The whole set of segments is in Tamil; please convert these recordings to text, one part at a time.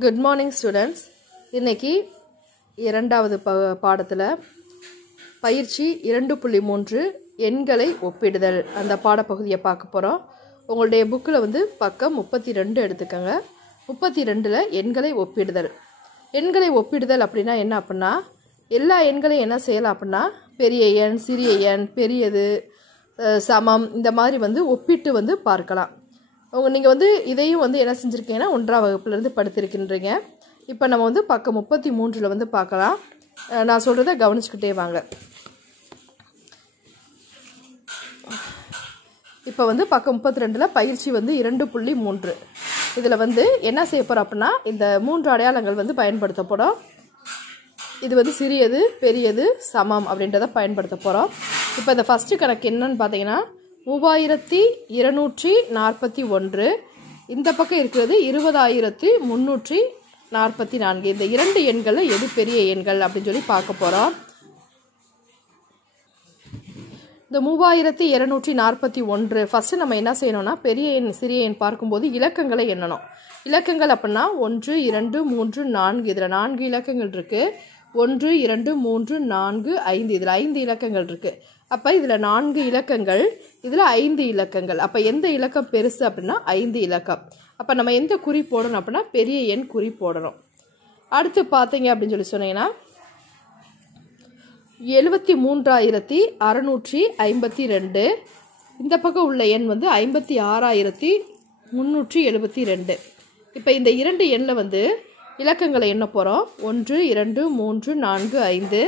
Good morning students. இன்னைக்கு இரண்டாவது பாடத்துல பயிற்சி 2.3 எண்களை ஒப்பிடுதல் அந்த பாடப்பகுதியை பார்க்க போறோம். உங்களுடைய புக்ல பக்கம் 32 எடுத்துக்கங்க. 32ல எண்களை ஒப்பிடுதல். எண்களை ஒப்பிடுதல் அப்படினா என்ன அப்படினா எல்லா எண்களையும் என்ன செய்யலாம் அப்படினா பெரிய எண், சிறிய எண், பெரியது, சமம் இந்த மாதிரி ஒப்பிட்டு பார்க்கலாம். நீங்க இதையும் என்ன செஞ்சிருக்கீங்கன்னா 1ஆம் வகுப்புல இருந்து படித்திருக்கீங்க. இப்போ நம்ம பக்கம் 33ல பார்க்கலாம். நான் சொல்றதை கவனிச்சுக்கிட்டே வாங்க. இப்போ பக்கம் 32ல பயிற்சி 2.3 இதுல என்ன செய்ய போறோம் அப்படினா இந்த மூன்று அடையாளங்கள் பயன்படுத்தப்படும். இது சிறியது, பெரியது, சமம் அப்படின்றத பயன்படுத்த போறோம். இப்போ இந்த ஃபர்ஸ்ட் கணக்கு என்னன்னு பாத்தீங்கன்னா 3241 இந்த பக்கம் இருக்கிறது 20344. இந்த இரண்டு எண்கள்ல எது பெரிய எண்கள் அப்படின்னு சொல்லி பார்க்க போறோம். இந்த 3241 ஃபர்ஸ்ட் நம்ம என்ன செய்யணும்னா பெரிய எண் சிறிய எண் பார்க்கும்போது இலக்கங்களை எண்ணணும். இலக்கங்கள் அப்படின்னா 1 2 3 4 இதுல 4 இலக்கங்கள் இருக்கு. 1 2 3 4 5 இதுல 5 இலக்கங்கள் இருக்கு. அப்ப இதுல 4 இலக்கங்கள், இதுல 5 இலக்கங்கள். அப்ப எந்த இலக்கம் பெருசு அப்படின்னா 5 இலக்கம். அப்ப நம்ம எந்த குறி போடணும் அப்படின்னா பெரிய எண் குறி போடணும். அடுத்து பாத்தீங்க அப்படின்னு சொல்லி சொன்னீங்கன்னா 73652 இந்த பக்கம் உள்ள எண் 56372. இப்ப இந்த இரண்டு எண்ல இலக்கங்களை எண்ண போறோம். 1 2 3 4 5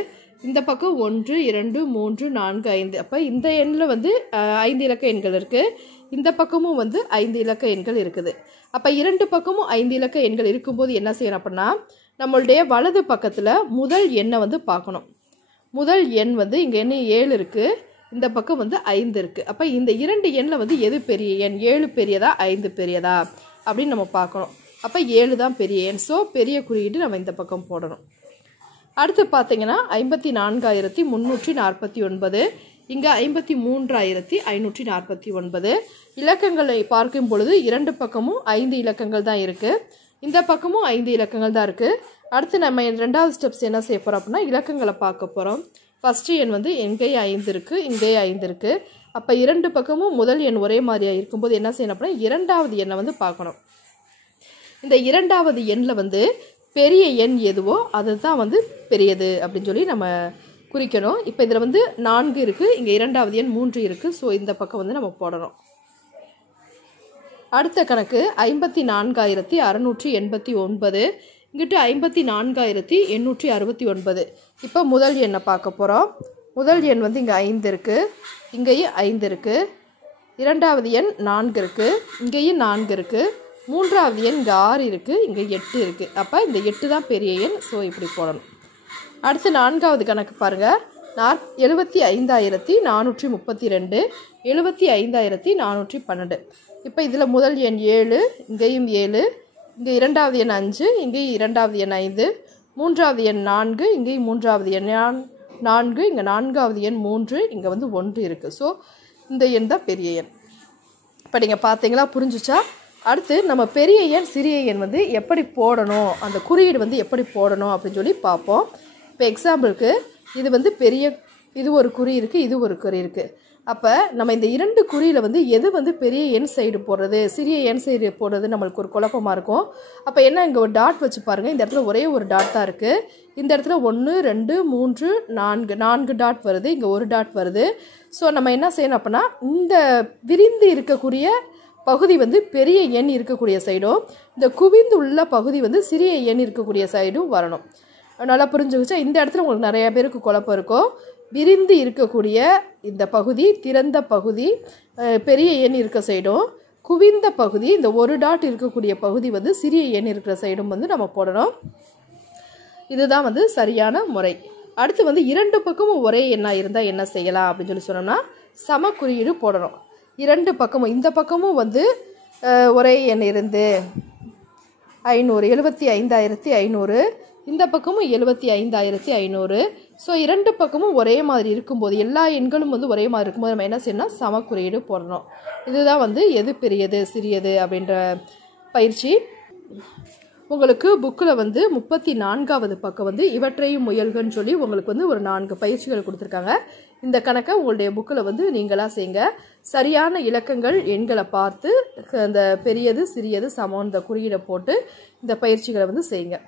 இந்த பக்கம் 1 2 3 4 5. அப்ப இந்த எண்ணில் 5 இலக்க எண்கள் இருக்கு. இந்த பக்கமும் 5 இலக்க எண்கள் இருக்குது. அப்ப இரண்டு பக்கமும் 5 இலக்க எண்கள் இருக்கும்போது என்ன செய்யணும் அப்படின்னா நம்மளுடைய வலது பக்கத்துல முதல் எண்ணை பார்க்கணும். முதல் எண் இங்க என்ன 7 இருக்கு, இந்த பக்கம் 5 இருக்கு. அப்ப இந்த இரண்டு எண்ணில் எது பெரிய எண், 7 பெரியதா 5 பெரியதா அப்படின்னு நம்ம பார்க்கணும். அப்ப 7 தான் பெரிய எண். சோ பெரிய குறியீடு நம்ம இந்த பக்கம் போடணும். அடுத்து பாத்தீங்கன்னா 54349 இங்க 53549. இலக்கங்களை பார்க்கும் பொழுது இரண்டு பக்கமும் 5 இலக்கங்கள் தான் இருக்கு. இந்த பக்கமும் 5 இலக்கங்கள் தான் இருக்கு. அடுத்து நம்ம இரண்டாவது ஸ்டெப்ஸ் என்ன செய்ய போறோம் அப்படின்னா இலக்கங்களை பார்க்க போறோம். ஃபர்ஸ்ட் எண் எங்கேயும் 5 இருக்கு, இங்கேயும் 5 இருக்கு. அப்ப இரண்டு பக்கமும் முதல் எண் ஒரே மாதிரியா இருக்கும்போது என்ன செய்யணும் அப்படின்னா இரண்டாவது எண்ணை பார்க்கணும். இந்த இரண்டாவது எண்ணில் பெரிய எண் எதுவோ அதுதான் பெரியது அப்படின்னு சொல்லி நம்ம குறிக்கணும். இப்போ இதுல 4 இருக்கு, இங்க இரண்டாவது எண் 3 இருக்கு. ஸோ இந்த பக்கம் நம்ம போடணும். அடுத்த கணக்கு 54689 இங்கிட்டு 54869. இப்போ முதல் எண்ணை பார்க்க போறோம். முதல் எண் இங்க 5 இருக்கு, இங்கேயும் 5 இருக்கு. இரண்டாவது எண் 4 இருக்கு, இங்கேயும் 4 இருக்கு. மூன்றாவது எண் இங்க 6 இருக்கு, இங்க 8 இருக்கு. அப்ப இந்த 8 தான் பெரிய எண். சோ இப்படி போடணும். அடுத்து நான்காவது கணக்கு பாருங்க. 75432 75412. இப்ப இதுல முதல் எண் 7, இங்கேயும் 7, இங்க இரண்டாவது எண் 5, இங்கேயும் இரண்டாவது எண் 5, மூன்றாவது எண் 4, இங்கேயும் மூன்றாவது எண் 4, இங்க நான்காவது எண் 3, இங்க 1 இருக்கு. சோ இந்த எண் தான் பெரிய எண். இப்ப நீங்க பாத்தீங்களா, புரிஞ்சுச்சா? அடுத்து நம்ம பெரிய எண் சிறிய எண் எப்படி போடணும், அந்த குறியீடு எப்படி போடணும் அப்படின்னு சொல்லி பார்ப்போம். இப்போ எக்ஸாம்பிளுக்கு இது பெரிய, இது ஒரு குறி இருக்கு, இது ஒரு குறி இருக்கு. அப்ப நம்ம இந்த இரண்டு குறியில எது பெரிய எண் சைடு போடுறது, சிறிய எண் சைடு போடுறது நம்மளுக்கு ஒரு குழப்பமா இருக்கும். அப்ப என்ன, இங்க ஒரு டாட் வச்சு பாருங்க. இந்த இடத்துல ஒரே ஒரு டாட் தான் இருக்கு. இந்த இடத்துல 1 2 3 4 டாட் வருது, இங்க ஒரு டாட் வருது. ஸோ நம்ம என்ன செய்யணும் அப்படின்னா இந்த விரிந்து இருக்கக்கூடிய பகுதி பெரிய எண் இருக்கக்கூடிய சைடும், இந்த குவிந்து உள்ள பகுதி சிறிய எண் இருக்கக்கூடிய சைடும் வரணும். நல்லா புரிஞ்சுக்கிச்சா? இந்த இடத்துல உங்களுக்கு நிறைய பேருக்கு குழப்பம் இருக்கும். விரிந்து இருக்கக்கூடிய இந்த பகுதி, திறந்த பகுதி பெரிய எண் இருக்க சைடும், குவிந்த பகுதி இந்த ஒரு டாட் இருக்கக்கூடிய பகுதி சிறிய எண் இருக்கிற சைடும் நம்ம போடணும். இதுதான் சரியான முறை. அடுத்து இரண்டு பக்கமும் ஒரே எண்ணா இருந்தா என்ன செய்யலாம் அப்படின்னு சொல்லி சொன்னோம்னா சம குறியீடு போடணும். இரண்டு பக்கமும், இந்த பக்கமும் ஒரே எண் இருந்து 500 75500, இந்த பக்கமும் 75500. ஸோ இரண்டு பக்கமும் ஒரே மாதிரி இருக்கும்போது, எல்லா எண்களும் ஒரே மாதிரி இருக்கும்போது நம்ம என்ன செய்யணும், சம குறியீடு போடணும். இதுதான் எது பெரியது சிறியது அப்படின்ற பயிற்சி. உங்களுக்கு புக்கில் வந்து 34வது பக்கம் வந்து இவற்றையும் முயல்கன்னு சொல்லி உங்களுக்கு வந்து ஒரு 4 பயிற்சிகள் கொடுத்துருக்காங்க. இந்த கணக்கை உங்களுடைய புக்கில் வந்து நீங்களாக செய்யுங்க. சரியான இலக்கங்கள் எண்களை பார்த்து அந்த பெரியது சிறியது சமம் இந்த குறியீடை போட்டு இந்த பயிற்சிகளை வந்து செய்யுங்க.